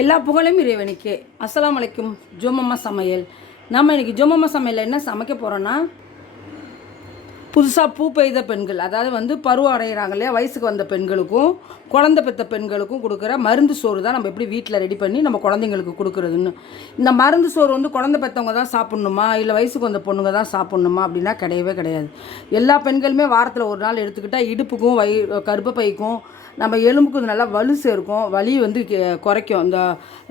எல்லா புகழையும் இறைவனுக்கே. அஸ்லாம் வலைக்கும் ஜோமம்மா சமையல். நம்ம இன்னைக்கு ஜோமம்மா சமையலில் என்ன சமைக்க போகிறோன்னா புதுசாக பூ பெய்த பெண்கள் அதாவது வந்து பருவம் அடைகிறாங்க இல்லையா வயசுக்கு வந்த பெண்களுக்கும் குழந்தை பெற்ற பெண்களுக்கும் கொடுக்குற மருந்து சோறு தான் நம்ம எப்படி வீட்டில் ரெடி பண்ணி நம்ம குழந்தைங்களுக்கு கொடுக்குறதுன்னு. இந்த மருந்து சோறு வந்து குழந்தை பெற்றவங்க தான் சாப்பிட்ணுமா இல்லை வயசுக்கு வந்த பொண்ணுங்க தான் சாப்பிட்ணுமா அப்படின்னா கிடையவே கிடையாது. எல்லா பெண்களுமே வாரத்தில் ஒரு நாள் எடுத்துக்கிட்டால் இடுப்புக்கும் வயி கர்ப்பப்பைக்கும் நம்ம எலும்புக்கு நல்லா வலு சேர்க்கும் வலி வந்து குறைக்கும். இந்த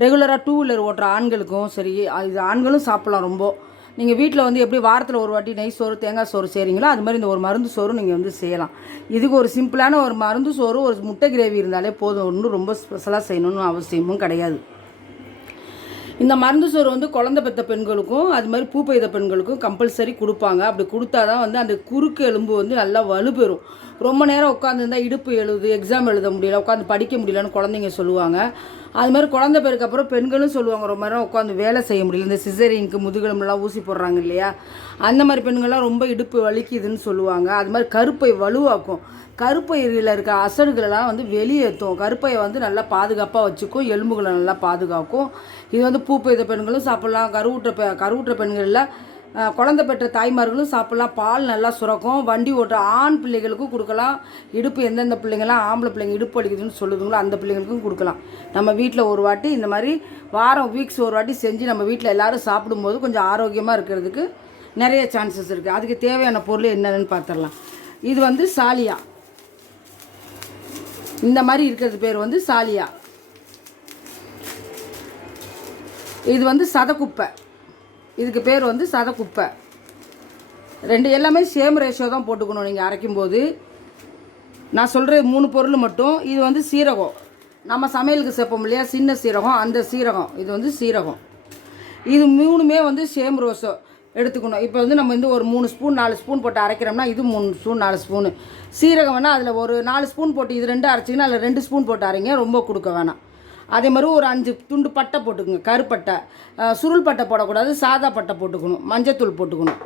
ரெகுலராக டூ வீலர் ஓட்டுற ஆண்களுக்கும் சரி அது இது ஆண்களும் சாப்பிட்லாம் ரொம்ப. நீங்கள் வீட்டில் வந்து எப்படி வாரத்தில் ஒரு வாட்டி நெய் சோறு தேங்காய் சோறு செய்கிறீங்களோ அது மாதிரி இந்த ஒரு மருந்து சோறு நீங்கள் வந்து செய்யலாம். இதுக்கு ஒரு சிம்பிளான ஒரு மருந்து சோறு ஒரு முட்டை கிரேவி இருந்தாலே போதும். ஒன்றும் ரொம்ப ஸ்பெஷலாக செய்யணும்னு அவசியமும் கிடையாது. இந்த மருந்து சோறு வந்து குழந்தை பெற்ற பெண்களுக்கும் அது மாதிரி பூ பெய்த பெண்களுக்கும் கம்பல்சரி கொடுப்பாங்க. அப்படி கொடுத்தா தான் வந்து அந்த குறுக்கு எலும்பு வந்து நல்லா வலுப்பெறும். ரொம்ப நேரம் உட்காந்துருந்தா இடுப்பு எழுது எக்ஸாம் எழுத முடியல உட்காந்து படிக்க முடியலன்னு குழந்தைங்க சொல்லுவாங்க. அது மாதிரி குழந்தை பேருக்கு அப்புறம் பெண்களும் சொல்லுவாங்க ரொம்ப நேரம் உட்காந்து வேலை செய்ய முடியல இந்த சிசரினுக்கு முதுகெலும்புலாம் ஊசி போடுறாங்க இல்லையா? அந்த மாதிரி பெண்கள்லாம் ரொம்ப இடுப்பு வலிக்குதுன்னு சொல்லுவாங்க. அது மாதிரி கருப்பை வலுவாக்கும். கருப்பையில் இருக்க அசடுகளெல்லாம் வந்து வெளியேற்றும் கருப்பையை வந்து நல்லா பாதுகாப்பாக வச்சுக்கும். எலும்புகளை நல்லா பாதுகாக்கும். இது வந்து பூ பெய்த பெண்களும் சாப்பிட்லாம். கருவுற்ற பெ கருவுற்ற பெண்களில் குழந்தை பெற்ற தாய்மார்களும் சாப்பிட்லாம். பால் நல்லா சுரக்கும். வண்டி ஓட்டுற ஆண் பிள்ளைகளுக்கும் கொடுக்கலாம். இடுப்பு எந்தெந்த பிள்ளைங்களாம் ஆம்பளை பிள்ளைங்க இடுப்பு அடிக்குதுன்னு சொல்லுதுங்களோ அந்த பிள்ளைங்களுக்கும் கொடுக்கலாம். நம்ம வீட்டில் ஒரு வாட்டி இந்த மாதிரி வாரம் வீக்ஸ் ஒரு வாட்டி செஞ்சு நம்ம வீட்டில் எல்லாரும் சாப்பிடும்போது கொஞ்சம் ஆரோக்கியமாக இருக்கிறதுக்கு நிறைய சான்சஸ் இருக்குது அதுக்கு தேவையான பொருள் என்னென்னு பார்த்துடலாம். இது வந்து சாலியா. இந்த மாதிரி இருக்கிறது பேர் வந்து சாலியா. இது வந்து சதக்குப்பை. இதுக்கு பேர் வந்து சதக்குப்பை. ரெண்டு எல்லாமே சேம் ரேஷியோ தான் போட்டுக்கணும் நீங்கள் அரைக்கும்போது. நான் சொல்கிற மூணு பொருள் மட்டும். இது வந்து சீரகம். நம்ம சமையலுக்கு சேர்ப்போம் இல்லையா? சின்ன சீரகம் அந்த சீரகம். இது வந்து சீரகம். இது மூணுமே வந்து சேம் ரோஸோ எடுத்துக்கணும். இப்போ வந்து நம்ம வந்து ஒரு மூணு ஸ்பூன் நாலு ஸ்பூன் போட்டு அரைக்கிறோம்னா இது மூணு ஸ்பூன் நாலு ஸ்பூனு. சீரகம் வேணால் அதில் ஒரு நாலு ஸ்பூன் போட்டு இது ரெண்டு அரைச்சிங்கன்னா அதில் ரெண்டு ஸ்பூன் போட்டு அரைங்க. ரொம்ப கொடுக்க வேணாம். அதே மாதிரி ஒரு அஞ்சு துண்டு பட்டை போட்டுக்குங்க. கருப்பட்டை. சுருள் பட்டை போடக்கூடாது. சாதா பட்டை போட்டுக்கணும். மஞ்சத்தூள் போட்டுக்கணும்.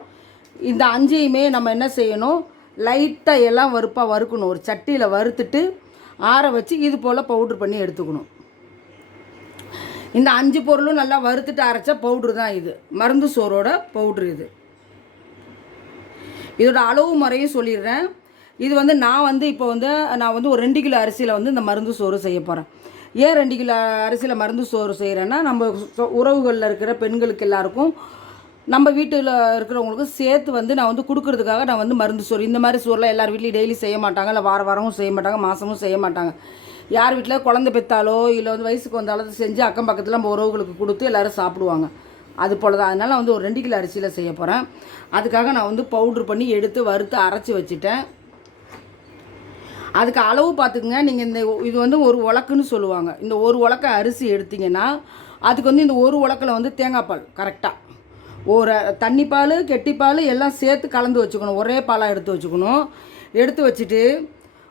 இந்த அஞ்சையுமே நம்ம என்ன செய்யணும்? லைட்டாக எல்லாம் வறுப்பாக வறுக்கணும். ஒரு சட்டியில் வறுத்துட்டு ஆற வச்சு இது போல் பவுட்ரு பண்ணி எடுத்துக்கணும். இந்த அஞ்சு பொருளும் நல்லா வறுத்துட்டு அரைச்ச பவுட்ரு தான் இது. மருந்து சோறோட பவுட்ரு இது. இதோட அளவு முறையும் சொல்லிடுறேன். இது வந்து நான் வந்து இப்போ வந்து நான் வந்து ஒரு ரெண்டு கிலோ அரிசியில் வந்து இந்த மருந்து சோறு செய்ய போகிறேன் ஏன் ரெண்டு கிலோ அரிசியில் மருந்து சோறு செய்கிறேன்னா நம்ம சொ- உறவுகளில் இருக்கிற பெண்களுக்கு எல்லாருக்கும் நம்ம வீட்டில் இருக்கிறவங்களுக்கு சேர்த்து வந்து நான் வந்து கொடுக்கறதுக்காக நான் வந்து மருந்து சோறு இந்த மாதிரி சோறுலாம் எல்லார் வீட்லேயும் டெய்லி செய்ய மாட்டாங்க இல்லை வார வாரமும் செய்ய மாட்டாங்க மாதமும் செய்ய மாட்டாங்க. யார் வீட்டில் குழந்த பெற்றாலோ இல்லை வந்து வயசுக்கு வந்தாலும் அதை செஞ்சு அக்கம் பக்கத்தில் நம்ம உறவுகளுக்கு கொடுத்து எல்லோரும் சாப்பிடுவாங்க. அது போல் தான் அதனால் வந்து ஒரு ரெண்டு கிலோ அரிசியில் செய்ய போகிறேன் அதுக்காக நான் வந்து பவுட்ரு பண்ணி எடுத்து வறுத்து அரைச்சி வச்சுட்டேன். அதுக்கு அளவு பார்த்துக்குங்க. நீங்கள் இந்த இது வந்து ஒரு உலக்குன்னு சொல்லுவாங்க. இந்த ஒரு உலக்க அரிசி எடுத்திங்கன்னா அதுக்கு வந்து இந்த ஒரு உலக்கில் வந்து தேங்காய் பால் கரெக்டாக ஒரு தண்ணி பால் கெட்டிப்பால் எல்லாம் சேர்த்து கலந்து வச்சுக்கணும். ஒரே பாலாக எடுத்து வச்சுக்கணும். எடுத்து வச்சுட்டு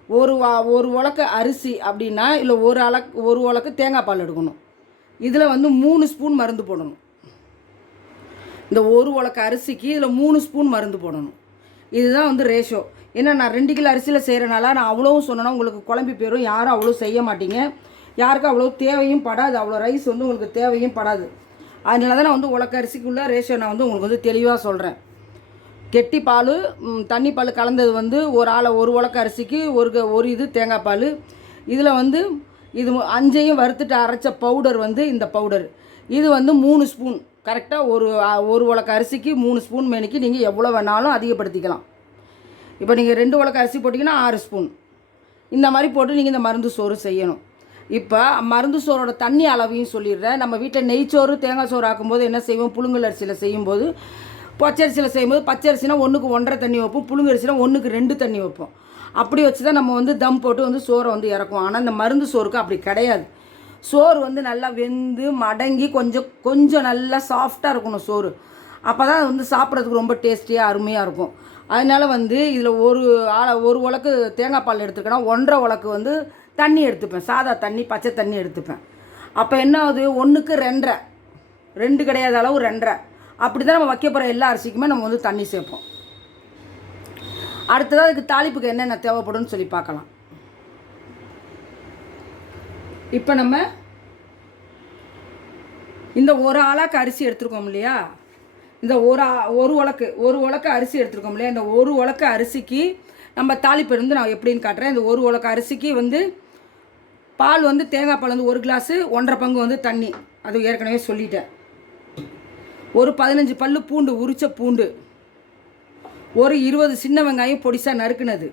ஒரு வா ஒரு உலக்க அரிசி அப்படின்னா இல்லை ஒரு அளக் ஒரு உலக்கு தேங்காய் பால் எடுக்கணும். இதில் வந்து மூணு ஸ்பூன் மருந்து போடணும். இந்த ஒரு உலக்க அரிசிக்கு இதில் மூணு ஸ்பூன் மருந்து போடணும். இதுதான் வந்து ரேஷோ ஏன்னா நான் ரெண்டு கிலோ அரிசியில் செய்கிறனால நான் அவ்வளோவும் சொன்னேன்னா உங்களுக்கு குழம்பி போயிடும் யாரும் அவ்வளோ செய்ய மாட்டீங்க. யாருக்கும் அவ்வளோ தேவையும் படாது. அவ்வளோ ரைஸ் வந்து உங்களுக்கு தேவையும் படாது. அதனால தான் நான் வந்து உலக்க அரிசிக்குள்ளே ரேஷோ நான் வந்து உங்களுக்கு வந்து தெளிவாக சொல்கிறேன் கெட்டி பால் தண்ணி பால் கலந்தது வந்து ஒரு ஆளை ஒரு உலக்க அரிசிக்கு ஒரு க- ஒரு இது தேங்காய் பால். இதில் வந்து இது அஞ்சையும் வறுத்துட்டு அரைச்ச பவுடர் வந்து இந்த பவுடர். இது வந்து மூணு ஸ்பூன். கரெக்டாக ஒரு ஒரு உலக்க அரிசிக்கு மூணு ஸ்பூன் மேனிக்கு நீங்கள் எவ்வளோ வேணாலும் அதிகப்படுத்திக்கலாம். இப்போ நீங்கள் ரெண்டு உலக்க அரிசி போட்டிங்கன்னா ஆறு ஸ்பூன். இந்த மாதிரி போட்டு நீங்கள் இந்த மருந்து சோறு செய்யணும். இப்போ மருந்து சோறோட தண்ணி அளவையும் சொல்லிடுறேன். நம்ம வீட்டில் நெய்ச்சோறு தேங்காய் சோறு ஆக்கும்போது என்ன செய்வோம்? புழுங்கல் அரிசியில் செய்யும்போது பச்சரிசியில் செய்யும்போது பச்சரிசினா ஒன்றுக்கு ஒன்றரை தண்ணி வைப்போம் புழுங்கரிசினா ஒன்றுக்கு ரெண்டு தண்ணி வைப்போம். அப்படி வச்சு தான் நம்ம வந்து தம் போட்டு வந்து சோறை வந்து இறக்குவோம். ஆனால் இந்த மருந்து சோறுக்கு அப்படி கிடையாது. சோறு வந்து நல்லா வெந்து மடங்கி கொஞ்சம் கொஞ்சம் நல்லா சாஃப்டாக இருக்கணும் சோறு. அப்போ தான் வந்து சாப்பிட்றதுக்கு ரொம்ப டேஸ்டியாக அருமையாக இருக்கும். அதனால வந்து இதில் ஒரு ஆளை ஒரு உலக்கு தேங்காய் பால் எடுத்துக்கன்னா ஒன்றரை உலக்கு வந்து தண்ணி எடுத்துப்பேன். சாதா தண்ணி பச்சை தண்ணி எடுத்துப்பேன். அப்போ என்ன ஆகுது? ஒன்றுக்கு ரெண்டரை. ரெண்டு கிடையாத அளவு ரெண்டரை. அப்படி தான் நம்ம வைக்க போகிற எல்லா அரிசிக்குமே நம்ம வந்து தண்ணி சேர்ப்போம். அடுத்ததாக இதுக்கு தாளிப்புக்கு என்னென்ன தேவைப்படும்னு சொல்லி பார்க்கலாம். இப்போ நம்ம இந்த ஒரு ஆளாக்கு அரிசி எடுத்துருக்கோம் இல்லையா? இந்த ஒரு ஆ- ஒரு உலக்கு ஒரு உலக்கு அரிசி எடுத்துருக்கோம் இல்லையா? இந்த ஒரு உலக்கு அரிசிக்கு நம்ம தாளிப்பு இருந்து நான் எப்படின்னு காட்டுறேன். இந்த ஒரு உலக்கு அரிசிக்கு வந்து பால் வந்து தேங்காய் பால் வந்து ஒரு கிளாஸு ஒன்றரை பங்கு வந்து தண்ணி. அது ஏற்கனவே சொல்லிட்டேன். ஒரு பதினஞ்சு பல்லு பூண்டு உரிச்ச பூண்டு. ஒரு இருபது சின்ன வெங்காயம் பொடிசாக நறுக்குனது.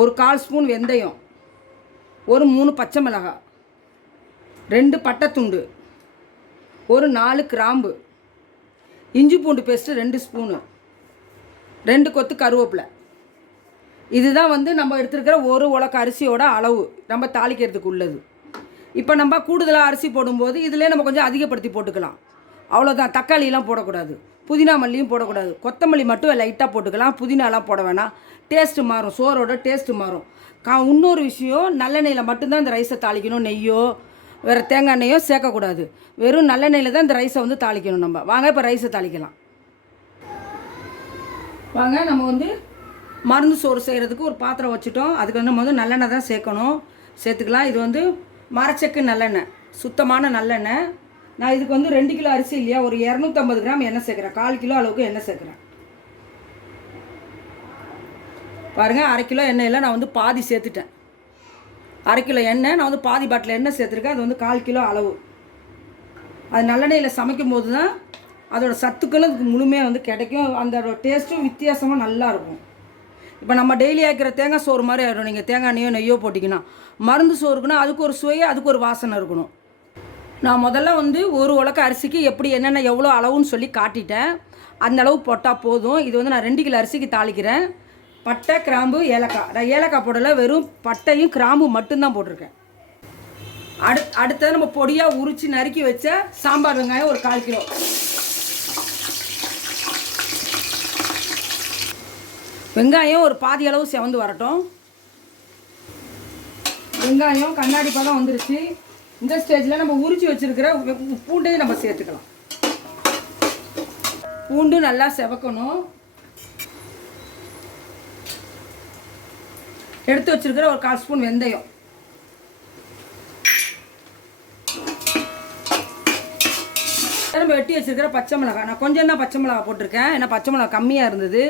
ஒரு கால் ஸ்பூன் வெந்தயம். ஒரு மூணு பச்சை மிளகாய் ரெண்டு பட்டைத்துண்டு ஒரு நாலு கிராம்பு. இஞ்சி பூண்டு பேஸ்ட்டு ரெண்டு ஸ்பூனு. ரெண்டு கொத்து கருவேப்பிலை. இதுதான் வந்து நம்ம எடுத்துருக்கிற ஒரு உலக்க அரிசியோட அளவு. நம்ம தாளிக்கிறதுக்கு உள்ளது. இப்போ நம்ம கூடுதலாக அரிசி போடும்போது இதிலே நம்ம கொஞ்சம் அதிகப்படுத்தி போட்டுக்கலாம். அவ்வளோதான் தக்காளியெலாம் போடக்கூடாது. புதினா மல்லியும் போடக்கூடாது. கொத்தமல்லி மட்டும் லைட்டாக போட்டுக்கலாம். புதினாலாம் போட வேணாம். டேஸ்ட்டு மாறும். சோறோட டேஸ்ட்டு மாறும். கா இன்னொரு விஷயம் நல்லெண்ணெயில் மட்டும்தான் இந்த ரைஸை தாளிக்கணும். நெய்யோ வேறு தேங்காய் எண்ணெயோ சேர்க்கக்கூடாது. வெறும் நல்லெண்ணெயில் தான் இந்த ரைஸை வந்து தாளிக்கணும் நம்ம. வாங்க இப்போ ரைஸை தாளிக்கலாம். வாங்க நம்ம வந்து மருந்து சோறு செய்கிறதுக்கு ஒரு பாத்திரம் வச்சுட்டோம். அதுக்கு வந்து நம்ம வந்து நல்லெண்ணெய் தான் சேர்க்கணும். சேர்த்துக்கலாம். இது வந்து மரச்சக்கு நல்லெண்ணெய். சுத்தமான நல்லெண்ணெய். நான் இதுக்கு வந்து ரெண்டு கிலோ அரிசி இல்லையா? ஒரு இரநூத்தம்பது கிராம் எண்ணெய் சேர்க்குறேன். கால் கிலோ அளவுக்கு எண்ணெய் சேர்க்குறேன். பாருங்கள் அரை கிலோ எண்ணெயில் நான் வந்து பாதி சேர்த்துட்டேன். அரை கிலோ எண்ணெய் நான் வந்து பாதி பாட்டில் எண்ணெய் சேர்த்துருக்கேன். அது வந்து கால் கிலோ அளவு. அது நல்லெண்ணெயில் சமைக்கும் போது தான் அதோட சத்துக்களும் அதுக்கு முழுமையாக வந்து கிடைக்கும். அந்த டேஸ்ட்டும் வித்தியாசமாக நல்லாயிருக்கும் இப்போ நம்ம டெய்லி ஆக்கிற தேங்காய் சோறு மாதிரி ஆகிடும் நீங்கள் தேங்காய் நெய்யோ நெய்யோ போட்டிங்கன்னா மருந்து சோறுக்குன்னா அதுக்கு ஒரு சுவையை அதுக்கு ஒரு வாசனை இருக்கணும். நான் முதல்ல வந்து ஒரு உலக்க அரிசிக்கு எப்படி என்னென்ன எவ்வளோ அளவுன்னு சொல்லி காட்டிட்டேன். அந்த அளவு போட்டால் போதும். இது வந்து நான் ரெண்டு கிலோ அரிசிக்கு தாளிக்கிறேன். பட்டை கிராம்பு ஏலக்காய். நான் ஏலக்காய் போடலை வெறும் பட்டையும் கிராம்பு மட்டும்தான் போட்டிருக்கேன். அடு அடுத்தது நம்ம பொடியாக உரித்து நறுக்கி வச்ச சாம்பார் வெங்காயம் ஒரு கால் கிலோ. வெங்காயம் ஒரு பாதி அளவு செவந்து வரட்டும். வெங்காயம் கண்ணாடி பதம் வந்துருச்சு. இந்த ஸ்டேஜில் நம்ம உரிச்சு வச்சிருக்கிற பூண்டையும் நம்ம சேர்த்துக்கலாம். பூண்டு நல்லா செவக்கணும். எடுத்து வச்சிருக்கிற ஒரு கால் ஸ்பூன் வெந்தயம். நம்ம வெட்டி வச்சிருக்கிற பச்சை மிளகாய் நான் கொஞ்சம் தான் பச்சை மிளகாய் போட்டிருக்கேன். ஏன்னா பச்சை மிளகாய் கம்மியாக இருந்தது.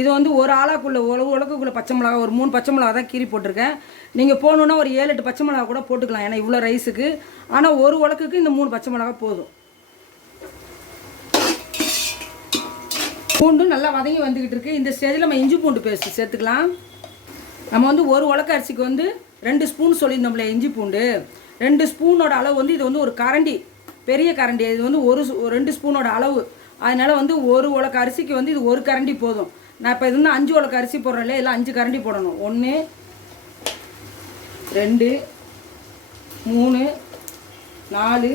இது வந்து ஒரு ஆளாக்குள்ள உழவு உலகுக்குள்ள பச்சை மிளகாய் ஒரு மூணு பச்சை மிளகா தான் கீறி போட்டிருக்கேன். நீங்கள் போகணுன்னா ஒரு ஏழு எட்டு பச்சை மிளகா கூட போட்டுக்கலாம். ஏன்னா இவ்வளோ ரைஸுக்கு. ஆனால் ஒரு உலக்குக்கு இந்த மூணு பச்சை மிளகா போதும். பூண்டும் நல்லா வதங்கி வந்துக்கிட்டு இருக்கு. இந்த ஸ்டேஜில் நம்ம இஞ்சி பூண்டு பேசி சேர்த்துக்கலாம். நம்ம வந்து ஒரு உலக்க அரிசிக்கு வந்து ரெண்டு ஸ்பூன் சொல்லியிருந்தோம்ல இஞ்சி பூண்டு. ரெண்டு ஸ்பூனோட அளவு வந்து இது வந்து ஒரு கரண்டி பெரிய கரண்டி. இது வந்து ஒரு ரெண்டு ஸ்பூனோட அளவு. அதனால வந்து ஒரு உலக்க அரிசிக்கு வந்து இது ஒரு கரண்டி போதும். நான் இப்போ இது வந்து அஞ்சு உலக அரிசி போடுறேன் இல்லையா? இல்லை அஞ்சு கரண்டி போடணும். ஒன்று ரெண்டு மூணு நாலு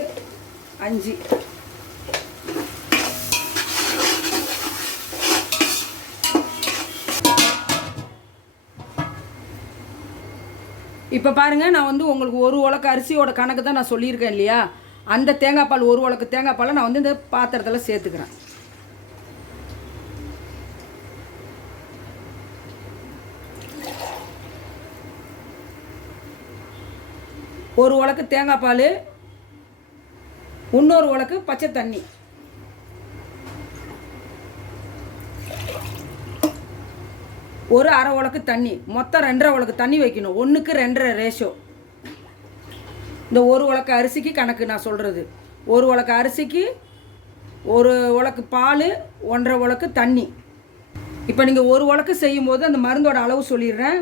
அஞ்சு. இப்போ பாருங்கள் நான் வந்து உங்களுக்கு ஒரு உலக்க அரிசியோட கணக்கு தான் நான் சொல்லியிருக்கேன் இல்லையா? அந்த தேங்காய் பால் ஒரு உலக்கு தேங்காய் பாலை நான் வந்து இந்த பாத்திரத்தில் சேர்த்துக்கிறேன். ஒரு உலக்கு தேங்காய் பால் இன்னொரு உலக்கு பச்சை தண்ணி. ஒரு அரை உலக்கு தண்ணி மொத்தம் ரெண்டரை உலக்கு தண்ணி வைக்கணும். ஒன்றுக்கு ரெண்டரை ரேஷோ இந்த ஒரு உலக்க அரிசிக்கு கணக்கு நான் சொல்கிறது ஒரு உலக்க அரிசிக்கு ஒரு உலக்கு பால் ஒன்றரை உலக்கு தண்ணி. இப்போ நீங்கள் ஒரு உலக்கு செய்யும்போது அந்த மருந்தோட அளவு சொல்லிடுறேன்.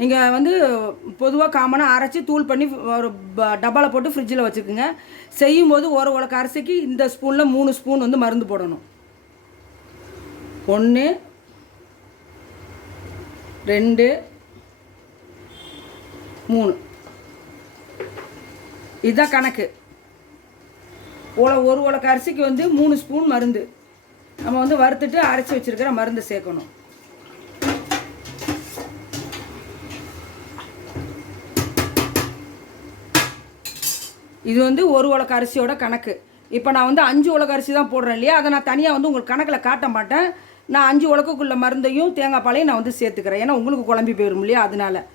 நீங்கள் வந்து பொதுவாக காமனாக அரைச்சி தூள் பண்ணி ஒரு டப்பாவில் போட்டு ஃப்ரிட்ஜில் வச்சுக்கோங்க. செய்யும்போது ஒரு உலக்கு அரிசிக்கு இந்த ஸ்பூனில் மூணு ஸ்பூன் வந்து மருந்து போடணும். ஒன்று ரெண்டு மூணு. இதுதான் கணக்கு. உல ஒரு உலக்க அரிசிக்கு வந்து மூணு ஸ்பூன் மருந்து. நம்ம வந்து வறுத்துட்டு அரைச்சி வச்சிருக்கிற மருந்து சேர்க்கணும். இது வந்து ஒரு உலக்க அரிசியோட கணக்கு. இப்போ நான் வந்து அஞ்சு உலக அரிசி தான் போடுறேன் இல்லையா? அதை நான் தனியாக வந்து உங்களுக்கு கணக்கில் காட்ட மாட்டேன். நான் அஞ்சு உலக்குக்குள்ள மருந்தையும் தேங்காய் பாலையும் நான் வந்து சேர்த்துக்கிறேன். ஏன்னா உங்களுக்கு குழம்பி போயிடும் இல்லையா? அதனால.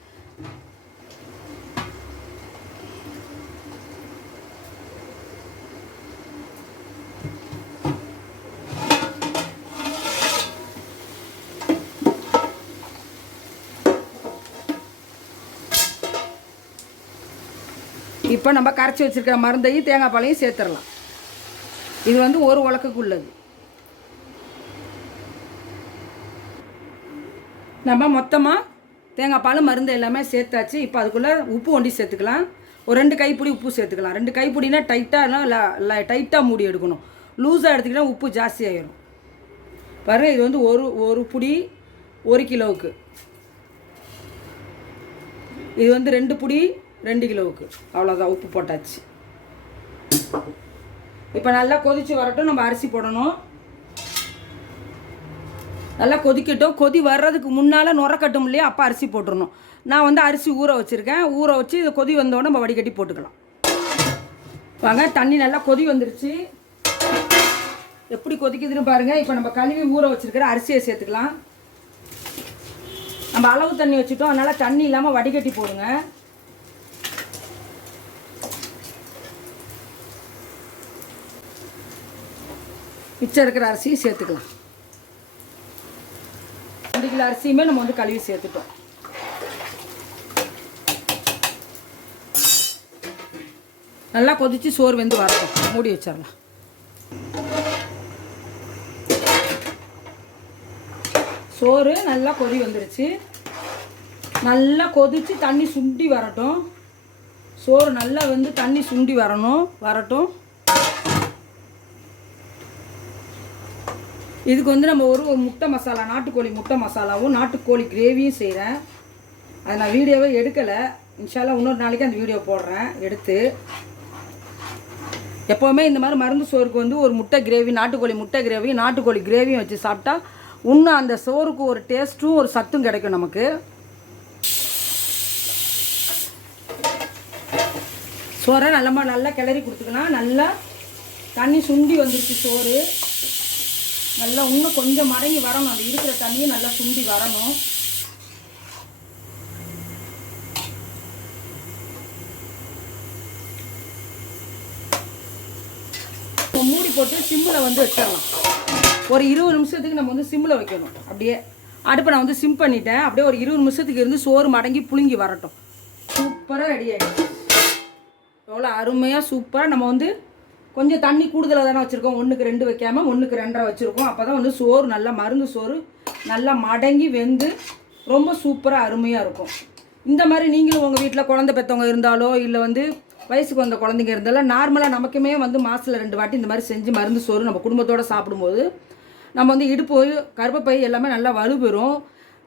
இப்போ நம்ம கரைச்சி வச்சுருக்கிற மருந்தையும் தேங்காய் பாலையும் சேர்த்துடலாம். இது வந்து ஒரு உலக்குக்கு உள்ளது நம்ம மொத்தமாக தேங்காய் பால் மருந்து எல்லாமே சேர்த்தாச்சு. இப்போ அதுக்குள்ளே உப்பு ஒண்டி சேர்த்துக்கலாம். ஒரு ரெண்டு கைப்பிடி உப்பு சேர்த்துக்கலாம். ரெண்டு கைப்பிடினா டைட்டாக டைட்டாக மூடி எடுக்கணும். லூஸாக எடுத்துக்கிட்டால் உப்பு ஜாஸ்தி ஆயிரும். பாருங்க இது வந்து ஒரு ஒரு புடி ஒரு கிலோவுக்கு. இது வந்து ரெண்டு புடி ரெண்டு கிலோவுக்கு. அவ்வளோதான் உப்பு போட்டாச்சு. இப்போ நல்லா கொதித்து வரட்டும் நம்ம அரிசி போடணும். நல்லா கொதிக்கட்டும். கொதி வர்றதுக்கு முன்னால் நுரக்கட்டும் இல்லையா அப்போ அரிசி போட்டுடணும் நான் வந்து அரிசி ஊற வச்சுருக்கேன். ஊற வச்சு இது கொதி வந்தோடனே நம்ம வடிகட்டி போட்டுக்கலாம். வாங்க தண்ணி நல்லா கொதி வந்துருச்சு. எப்படி கொதிக்குதுன்னு பாருங்கள் இப்போ நம்ம கழுவி ஊற வச்சுருக்கிற அரிசியை சேர்த்துக்கலாம். நம்ம அளவு தண்ணி வச்சுட்டோம். அதனால் தண்ணி இல்லாமல் வடிகட்டி போடுங்க. மிச்சம் இருக்கிற அரிசியும் சேர்த்துக்கலாம். ரெண்டு கிலோ அரிசியுமே நம்ம வந்து கழுவி சேர்த்துட்டோம். நல்லா கொதிச்சு சோறு வெந்து வரட்டும். மூடி வச்சிடலாம். சோறு நல்லா கொதி வந்துருச்சு. நல்லா கொதிச்சு தண்ணி சுண்டி வரட்டும். சோறு நல்லா வந்து தண்ணி சுண்டி வரணும் வரட்டும். இதுக்கு வந்து நம்ம ஒரு ஒரு முட்டை மசாலா நாட்டுக்கோழி முட்டை மசாலாவும் நாட்டுக்கோழி கிரேவியும் செய்கிறேன் அதை நான் வீடியோவே எடுக்கலை. இன்ஷால்லாம் இன்னொரு நாளைக்கு அந்த வீடியோ போடுறேன் எடுத்து. எப்போவுமே இந்த மாதிரி மருந்து சோறுக்கு வந்து ஒரு முட்டை கிரேவி நாட்டுக்கோழி முட்டை கிரேவி நாட்டுக்கோழி கிரேவியும் வச்சு சாப்பிட்டா இன்னும் அந்த சோறுக்கு ஒரு டேஸ்ட்டும் ஒரு சத்தும் கிடைக்கும் நமக்கு. சோறை நல்லமா நல்லா கிளறி கொடுத்துக்கலாம் நல்லா தண்ணி சுண்டி வந்துருச்சு சோறு. நல்லா இன்னும் கொஞ்சம் மடங்கி வரணும். அந்த இருக்கிற தண்ணியும் நல்லா சுண்டி வரணும். இப்போ மூடி போட்டு சிம்மில் வந்து வச்சிடலாம். ஒரு இருபது நிமிஷத்துக்கு நம்ம வந்து சிம்மில் வைக்கணும். அப்படியே அடுப்பை நான் வந்து சிம் பண்ணிட்டேன். அப்படியே ஒரு இருபது நிமிஷத்துக்கு இருந்து சோறு மடங்கி புழுங்கி வரட்டும். சூப்பராக ரெடி ஆகிடும் எவ்வளோ அருமையாக சூப்பராக நம்ம வந்து கொஞ்சம் தண்ணி கூடுதலாக தானே வச்சுருக்கோம். ஒன்றுக்கு ரெண்டு வைக்காமல் ஒன்றுக்கு ரெண்டரை வச்சுருக்கோம். அப்போ தான் வந்து சோறு நல்லா மருந்து சோறு நல்லா மடங்கி வெந்து ரொம்ப சூப்பராக அருமையாக இருக்கும். இந்த மாதிரி நீங்களும் உங்கள் வீட்டில் குழந்தை பெற்றவங்க இருந்தாலோ இல்லை வந்து வயசுக்கு வந்த குழந்தைங்க இருந்தாலும் நார்மலாக நமக்குமே வந்து மாதத்தில் ரெண்டு வாட்டி இந்த மாதிரி செஞ்சு மருந்து சோறு நம்ம குடும்பத்தோடு சாப்பிடும்போது நம்ம வந்து இடுப்பு கருப்பப்பை எல்லாமே நல்லா வலுப்பெறும்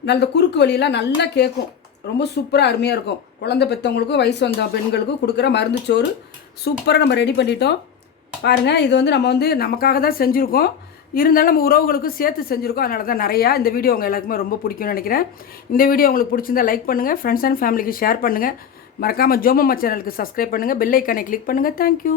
நல்ல குறுக்கு வழியெல்லாம் நல்லா கேட்கும். ரொம்ப சூப்பராக அருமையாக இருக்கும். குழந்தை பெற்றவங்களுக்கும் வயசு வந்த பெண்களுக்கும் கொடுக்குற மருந்து சோறு சூப்பராக நம்ம ரெடி பண்ணிட்டோம். பாருங்கள் இது வந்து நம்ம வந்து நமக்காக தான் செஞ்சுருக்கோம். இருந்தாலும் நம்ம உறவுகளுக்கும் சேர்த்து செஞ்சுருக்கோம். அதனால தான் நிறையா இந்த வீடியோ உங்கள் எல்லாருக்குமே ரொம்ப பிடிக்கும்னு நினைக்கிறேன். இந்த வீடியோ உங்களுக்கு பிடிச்சிருந்தா லைக் பண்ணுங்கள் ஃப்ரெண்ட்ஸ் அண்ட் ஃபேமிலிக்கு ஷேர் பண்ணுங்கள் மறக்காமல் ஜோமம்மா சேனலுக்கு சப்ஸ்கிரைப் பண்ணுங்கள் பெல்லைக்கானை கிளிக் பண்ணுங்கள் தேங்க்யூ